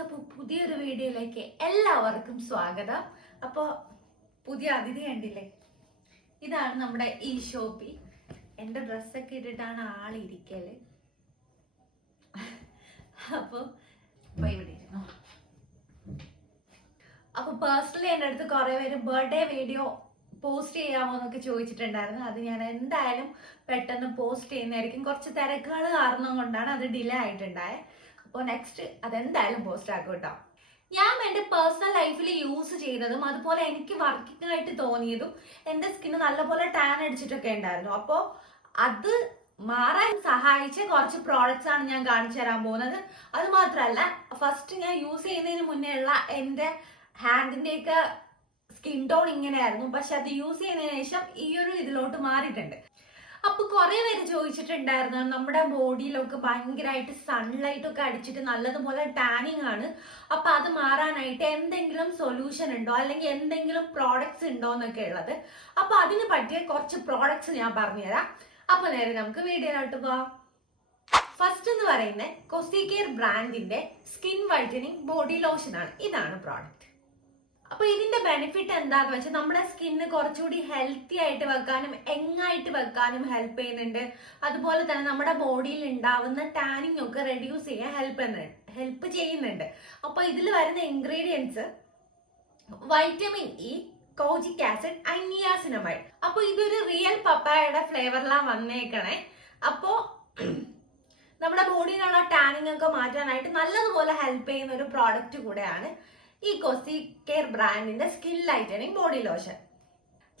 അപ്പോൾ പുതിയൊരു വീഡിയോയിലേക്ക് എല്ലാവർക്കും സ്വാഗതം. അപ്പോൾ പുതിയ അതിഥി കണ്ടില്ലേ, ഇതാണ് നമ്മുടെ ഈ ഷോപ്പി. എൻ്റെ ഡ്രസ്സൊക്കെ ഇട്ടിട്ടാണ് ആളിരിക്കല്. അപ്പോൾ ഇവിടെ ഇരുന്നു. അപ്പോൾ പേഴ്സണലി എൻ്റെ അടുത്ത് കുറേ പേര് ബർത്ത്ഡേ വീഡിയോ പോസ്റ്റ് ചെയ്യാമോ എന്നൊക്കെ ചോദിച്ചിട്ടുണ്ടായിരുന്നു. അത് ഞാൻ എന്തായാലും പെട്ടെന്ന് പോസ്റ്റ് ചെയ്യുന്നതായിരിക്കും. കുറച്ച് തിരക്കുകൾ കാരണം കൊണ്ടാണ് അത് ഡിലേ ആയിട്ടുണ്ടായത്. അപ്പോൾ നെക്സ്റ്റ് അതെന്തായാലും പോസ്റ്റ് ആക്കും കേട്ടോ. ഞാൻ എൻ്റെ പേഴ്സണൽ ലൈഫിൽ യൂസ് ചെയ്തതും അതുപോലെ എനിക്ക് വർക്കിംഗ് ആയിട്ട് തോന്നിയതും എൻ്റെ സ്കിന്ന് നല്ലപോലെ ടാൻ അടിച്ചിട്ടൊക്കെ ഉണ്ടായിരുന്നു. അപ്പോൾ അത് മാറാൻ സഹായിച്ച കുറച്ച് പ്രോഡക്റ്റ്സ് ആണ് ഞാൻ കാണിച്ചു തരാൻ പോകുന്നത്. അത് മാത്രമല്ല, ഫസ്റ്റ് ഞാൻ യൂസ് ചെയ്യുന്നതിന് മുന്നേ ഉള്ള എൻ്റെ ഹാൻഡിൻ്റെയൊക്കെ സ്കിൻ ടോൺ ഇങ്ങനെയായിരുന്നു. പക്ഷെ അത് യൂസ് ചെയ്യുന്നതിന് ശേഷം ഈ ഒരു ഇതിലോട്ട് മാറിയിട്ടുണ്ട്. അപ്പൊ കുറെ പേര് ചോദിച്ചിട്ടുണ്ടായിരുന്നു, നമ്മുടെ ബോഡിയിലൊക്കെ ഭയങ്കരമായിട്ട് സൺലൈറ്റ് ഒക്കെ അടിച്ചിട്ട് നല്ലതുപോലെ ടാനിങ് ആണ്, അപ്പൊ അത് മാറാനായിട്ട് എന്തെങ്കിലും സൊല്യൂഷൻ ഉണ്ടോ അല്ലെങ്കിൽ എന്തെങ്കിലും പ്രോഡക്ട്സ് ഉണ്ടോ എന്നൊക്കെ ഉള്ളത്. അപ്പൊ അതിന് പറ്റിയ കുറച്ച് പ്രോഡക്ട്സ് ഞാൻ പറഞ്ഞുതരാം. അപ്പൊ നേരെ നമുക്ക് വീഡിയോയിലോട്ട് പോവാം. ഫസ്റ്റ് എന്ന് പറയുന്നത് കൊസികെയർ ബ്രാൻഡിന്റെ സ്കിൻ വൈറ്റനിങ് ബോഡി ലോഷൻ ആണ്. ഇതാണ് പ്രോഡക്റ്റ്. അപ്പൊ ഇതിന്റെ ബെനിഫിറ്റ് എന്താന്ന് വെച്ചാൽ നമ്മുടെ സ്കിന്ന് കുറച്ചുകൂടി ഹെൽത്തി ആയിട്ട് വെക്കാനും യങ്ങായിട്ട് വെക്കാനും ഹെൽപ്പ് ചെയ്യുന്നുണ്ട്. അതുപോലെ തന്നെ നമ്മുടെ ബോഡിയിൽ ഉണ്ടാവുന്ന ടാനിങ് ഒക്കെ റെഡ്യൂസ് ചെയ്യാൻ ഹെൽപ്പ് ചെയ്യുന്നുണ്ട്. അപ്പൊ ഇതിൽ വരുന്ന ingredients vitamin E, കോജിക് acid, niacinamide. അപ്പൊ ഇതൊരു റിയൽ പപ്പായയുടെ ഫ്ലേവറിലാണ് വന്നേക്കണേ. അപ്പോ നമ്മുടെ ബോഡിയിലുള്ള ടാനിങ് ഒക്കെ മാറ്റാനായിട്ട് നല്ലതുപോലെ ഹെൽപ്പ് ചെയ്യുന്ന ഒരു പ്രോഡക്റ്റ് കൂടെയാണ് ഈ കൊസികെയർ ബ്രാൻഡിന്റെ സ്കിൻ ലൈറ്റനിങ് ബോഡി ലോഷൻ.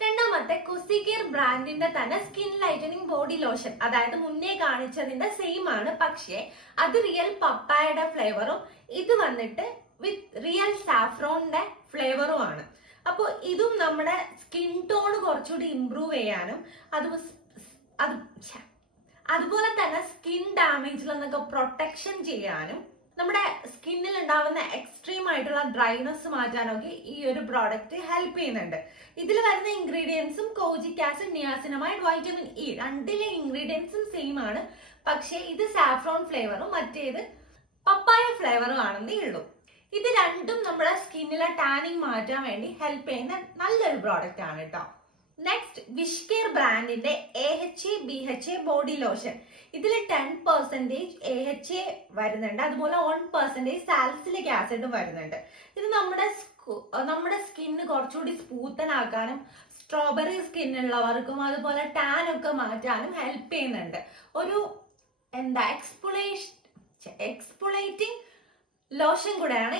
രണ്ടാമത്തെ കൊസികെയർ ബ്രാൻഡിന്റെ തന്നെ സ്കിൻ ലൈറ്റനിങ് ബോഡി ലോഷൻ, അതായത് മുന്നേ കാണിച്ചതിന്റെ സെയിം ആണ്, പക്ഷേ അത് റിയൽ പപ്പായയുടെ ഫ്ലേവറും ഇത് വന്നിട്ട് വിത്ത് റിയൽ സാഫ്രോണിന്റെ ഫ്ലേവറും ആണ്. അപ്പോൾ ഇതും നമ്മുടെ സ്കിൻ ടോൺ കുറച്ചുകൂടി ഇംപ്രൂവ് ചെയ്യാനും അതുപോലെ തന്നെ സ്കിൻ ഡാമേജിൽ നിന്നൊക്കെ പ്രൊട്ടക്ഷൻ ചെയ്യാനും നമ്മുടെ സ്കിന്നിൽ ഉണ്ടാവുന്ന എക്സ്ട്രീം ആയിട്ടുള്ള ഡ്രൈനെസ് മാറ്റാനൊക്കെ ഈ ഒരു പ്രോഡക്റ്റ് ഹെൽപ്പ് ചെയ്യുന്നുണ്ട്. ഇതിൽ വരുന്ന ഇൻഗ്രീഡിയൻസും kojic acid, niacinamide, vitamin E, രണ്ടിലെ ഇൻഗ്രീഡിയൻസും സെയിം ആണ്. പക്ഷേ ഇത് സാഫ്രോൺ ഫ്ലേവറും മറ്റേത് പപ്പായ ഫ്ലേവറും ആണെന്നേ ഉള്ളൂ. ഇത് രണ്ടും നമ്മുടെ സ്കിന്നിലെ ടാനിങ് മാറ്റാൻ വേണ്ടി ഹെൽപ്പ് ചെയ്യുന്ന നല്ലൊരു പ്രോഡക്റ്റ് ആണ് കേട്ടോ. നെക്സ്റ്റ് വിഷ്കെയർ ബ്രാൻഡിന്റെ AHA BHA ബോഡി ലോഷൻ. ഇതിൽ 10% AHA വരുന്നുണ്ട്, അതുപോലെ 1% സാലിസിലിക് ആസിഡും വരുന്നുണ്ട്. ഇത് നമ്മുടെ സ്കിന്ന് കുറച്ചുകൂടി സ്മൂത്തനാക്കാനും സ്ട്രോബെറി സ്കിൻ ഉള്ളവർക്കും അതുപോലെ ടാൻ ഒക്കെ മാറ്റാനും ഹെൽപ്പ് ചെയ്യുന്നുണ്ട്. ഒരു എക്സ്പൊളേറ്റിംഗ് ലോഷൻ കൂടെയാണ്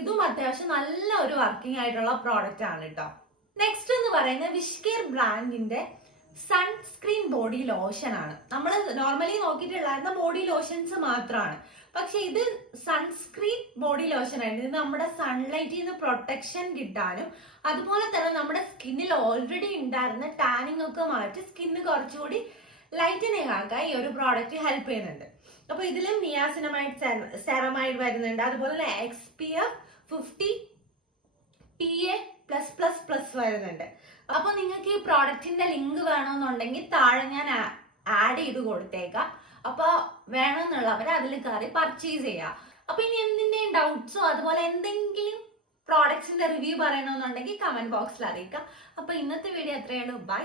ഇതും അത്യാവശ്യം നല്ല ഒരു വർക്കിംഗ് ആയിട്ടുള്ള പ്രോഡക്റ്റ് ആണ് കേട്ടോ. നെക്സ്റ്റ് എന്ന് പറയുന്നത് വിഷ്കെയർ ബ്രാൻഡിന്റെ സൺസ്ക്രീൻ ബോഡി ലോഷൻ ആണ്. നമ്മൾ നോർമലി നോക്കിയിട്ടുണ്ടായിരുന്ന ബോഡി ലോഷൻസ് മാത്രമാണ്, പക്ഷെ ഇത് സൺസ്ക്രീൻ ബോഡി ലോഷൻ ആണ്. ഇത് നമ്മുടെ സൺലൈറ്റിൽ നിന്ന് പ്രൊട്ടക്ഷൻ കിട്ടാനും അതുപോലെ തന്നെ നമ്മുടെ സ്കിന്നിൽ ഓൾറെഡി ഉണ്ടായിരുന്ന ടാനിങ് ഒക്കെ മാറ്റി സ്കിന്ന് കുറച്ചുകൂടി ലൈറ്റനിങ് ആക്കാൻ ഈ ഒരു പ്രോഡക്റ്റ് ഹെൽപ്പ് ചെയ്യുന്നുണ്ട്. അപ്പൊ ഇതിലും നിയാസിനമൈഡ്, സെറമൈഡ് വരുന്നുണ്ട്, അതുപോലെ തന്നെ XPF 50 PA+++ വരുന്നുണ്ട്. അപ്പൊ നിങ്ങൾക്ക് ഈ പ്രോഡക്റ്റിന്റെ ലിങ്ക് വേണമെന്നുണ്ടെങ്കിൽ താഴെ ഞാൻ ആഡ് ചെയ്ത് കൊടുത്തേക്കാം. അപ്പൊ വേണമെന്നുള്ളവരെ അതിൽ കയറി പർച്ചേസ് ചെയ്യാം. അപ്പൊ ഇനി എന്തിന്റെയും ഡൗട്ട്സോ അതുപോലെ എന്തെങ്കിലും പ്രോഡക്ട്സിന്റെ റിവ്യൂ പറയണമെന്നുണ്ടെങ്കിൽ കമന്റ് ബോക്സിൽ അറിയിക്കാം. അപ്പൊ ഇന്നത്തെ വീഡിയോ അത്രയുള്ളൂ. ബൈ.